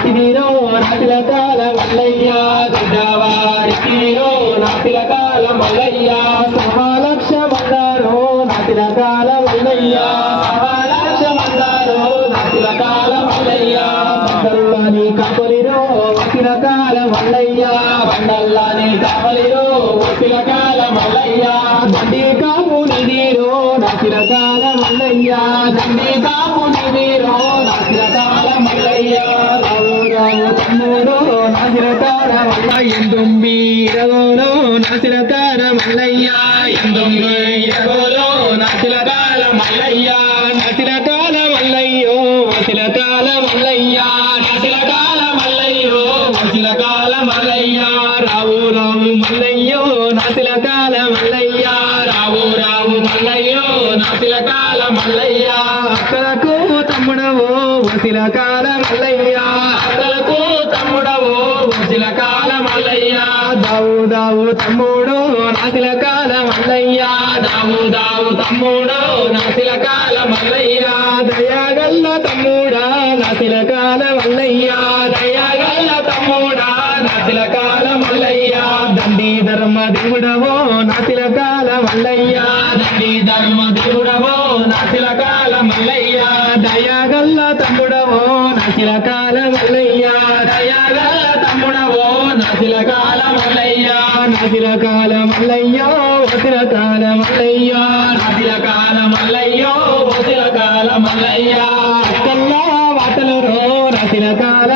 వాడికిరో నాసిల కాల మల్లయ్య వాడికిరో నాసిల కాల మల్లయ్య సమాలక్ష మందారో నాసిల కాల మల్లయ్య సమాలక్ష మందారో నాసిల కాల మల్లయ్య బండల్లాని కాపలిరో వసిన కాల మల్లయ్య బండల్లాని కాపలిరో వసిన కాల మల్లయ్య దండి కాపు నిదిరో నాసిన కాల మల్లయ్య దండి కాపు నిదిరో నాసిన కాల రావు రావు తమ్ముడు నాసిన కాల మల్లయ్య ఎందుంబి ఇరవోలో నాసిన మల్లయ్య నాసిన మల్లయ్యో వసిన మల్లయ్య నాసిన మల్లయ్యో వసిన మల్లయ్య రావు రావు మల్లయ్యో నాసిన మల్లయ్య రావు రావు మల్లయ్యో మల్లయ్య అక్కలకు వసిన కాల మల్లయ్య అక్కలకు తమ్ముడవో వసిన కాల మల్లయ్య దావు దావు తమ్ముడు నాసిల కాల మల్లయ్య దావు దావు తమ్ముడు నాసిల కాల మల్లయ్య దయాగల్ల తమ్ముడా నాసిల కాల మల్లయ్య దయాగల్ల తమ్ముడా నాసిల కాల మల్లయ్య దండి ధర్మ దేవుడవో నాసిల కాల మల్లయ్య దండి ధర్మ నాసిల కాల మల్లయ్య తమ్ముడవో నాసిల కాల మల్లయ్య నాసిల మల్లయ్యో వసిల కాల మల్లయ్య నాసిల మల్లయ్యో వసిల కాల మల్లయ్య కల్లా వాటలు రో నాసిల కాల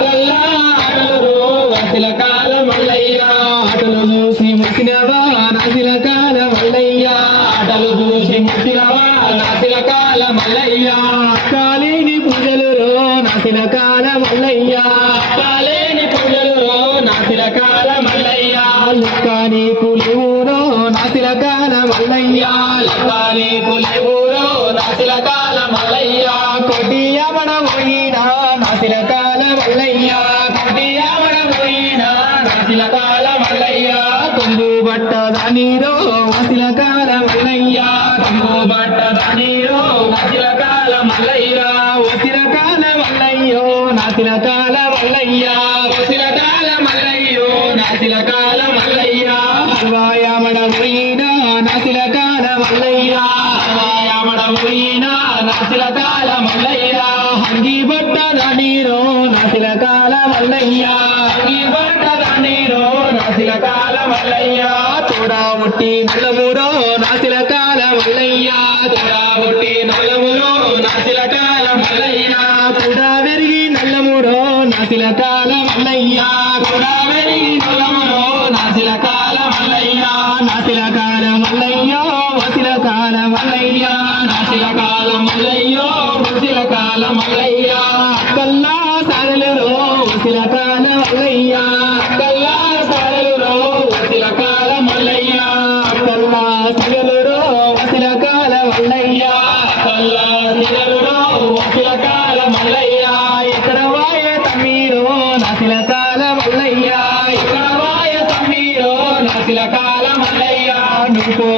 కల్లా ఆటలు రో వసిల కాల మల్లయ్య ఆటలు చూసి ముసినవా నాసిల కాల మల్లయ్య ఆటలు చూసి ముసినవా నాసిల కాల మల్లయ్య. కాలేని పూజలు రో నాసిల కాల మల్లయ్య. లుక్కాని కులేవురో నాసిల కాల మల్లయ్య. లుక్కాని కులేవురో నాసిల కాల మల్లయ్య. పోయినా మల్లయ్య. కొటియమణ పోయినా నాసిల కాల మల్లయ్య. కొంగు బట్ట దానిరో వాసిల కాల మల్లయ్య. కొంగు బట్ట దానిరో వాసిల కాల మల్లయ్య. వసిల కాల మల్లయ్యో. నాసిల కాల మల్లయ్య. వసిల కాల మల్లయ్యో నాసిల కాల మల్లయ్య. శివాయమడ పోయినా నాసిల కాల మల్లయ్య. శివాయమడ పోయినా నాసిల కాల మల్లయ్య. హంగి బట్ట దానిరో నాసిల కాల మల్లయ్య. హంగి బట్ట దానిరో నాసిల కాల మల్లయ్య. తోడా ముట్టి నల్లమురో నాసిల కాల మల్లయ్య. తోడా ముట్టి నల్లమురో నాసిల కాల మల్లయ్య. తోడా వెరిగి నాసిల కాల మల్లయ్య తోడా వెరిగి నల్లమురో నాసిల కాల మల్లయ్య నాసిల కాల మల్లయ్య వసిల కాల మల్లయ్య నాసిల కాల మల్లయ్య వసిల కాల మల్లయ్య కల్లా సారలురో వసిల కాల మల్లయ్య కల్లా మల్లయ్య ఇక్కడ వాయ తమ్మీరో నాసిల కాల మల్లయ్య నువ్వు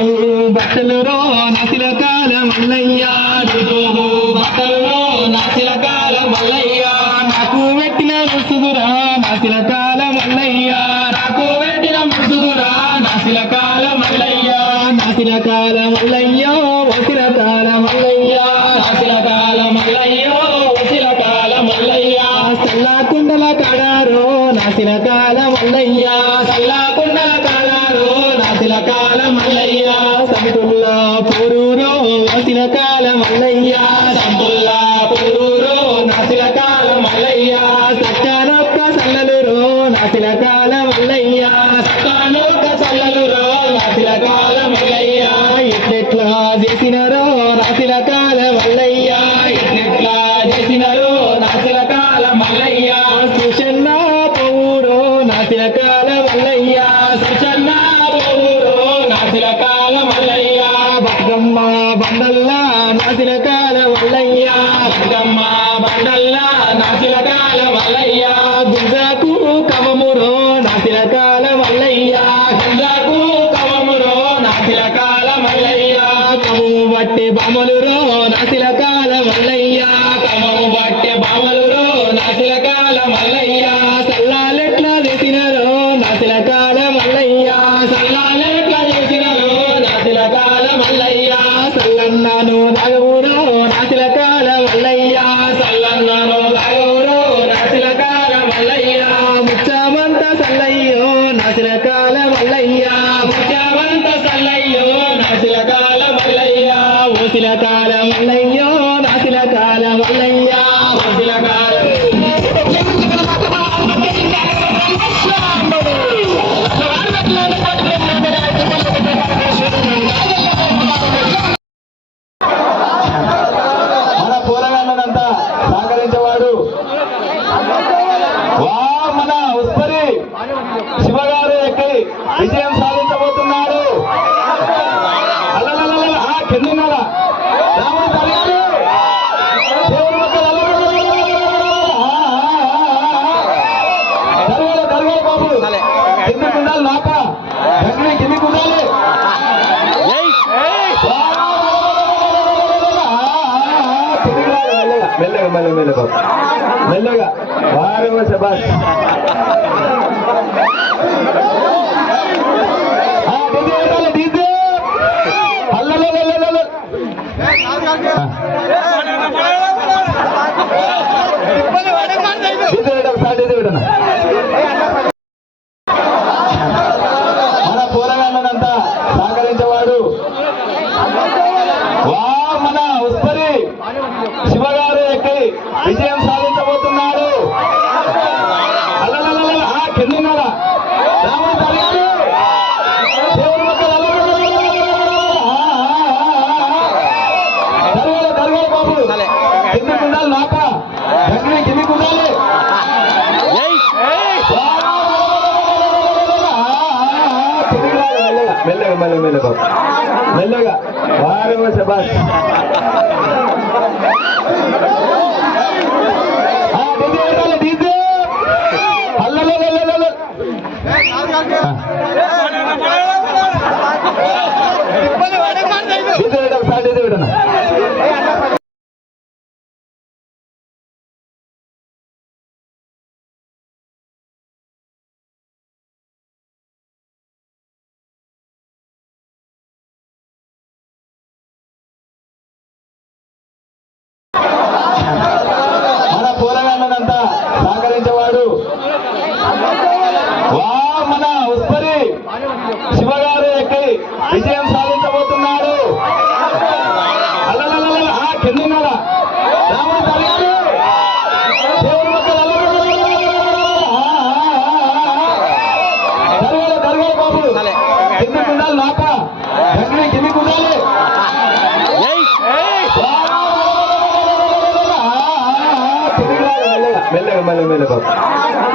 బట్టలురో నాసిల కాల మల్లయ్య నువ్వు బట్టలురో నాసిల కాల మల్లయ్య నాకు పెట్టిన ముసుగురా నాసిల కాల మల్లయ్య నాకు పెట్టిన ముసుగురా కాల కాల బామలురో నాశిల కాల మల్లయ్య కమము బట్టే బామలురో నాశిల కాల మల్లయ్య సల్లాలెట్లా చేసినారో నాశిల కాల మల్లయ్య సల్లాలెట్లా చేసినారో నాశిల కాల మల్లయ్య సల్లన్నాను నలుగురో నాసిల విజయం సాధించబోతున్నారు. కిందన్నారా రాముడి తల్లి మెల్లగా మెల్ల మెల్లగా శబాష్ ¡Vamos! பாருங்க சபாஸ் சாட்டு விடணும். సహకరించేవాడు మెల్ల మెల్ల బాబు.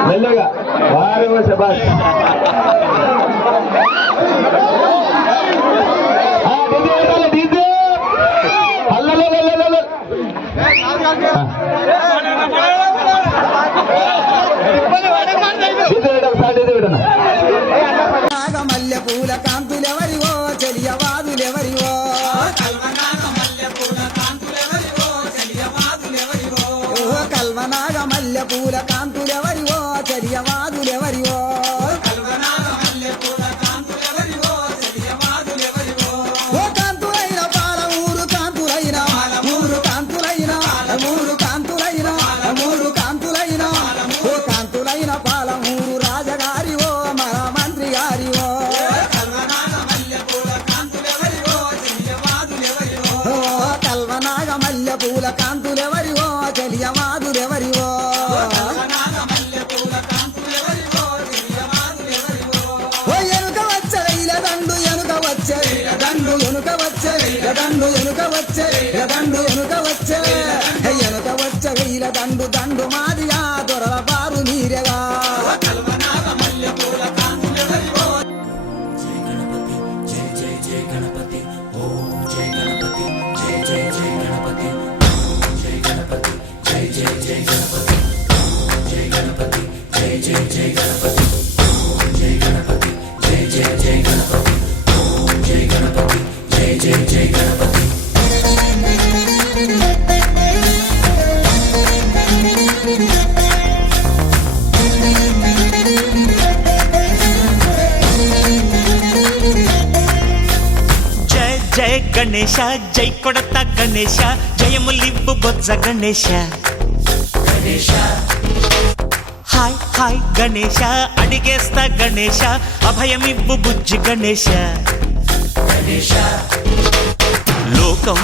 మెల్లగా. వారవ శబాస్ మల్లె పూల కాంతులవ దండు వెనుక వచ్చే వెనుక వచ్చే వీల దండు దండు మాదిగా దొరల బారు నీరేగా జై గణపతి జై జై జై గణపతి. గణేశ జై కొడత గణేశ జయములివ్వు బొజ్జ గణేశ. హాయ్ హాయ్ గణేశ అడిగేస్తా గణేశ అభయమివ్వు బుజ్జి గణేశ. లోకం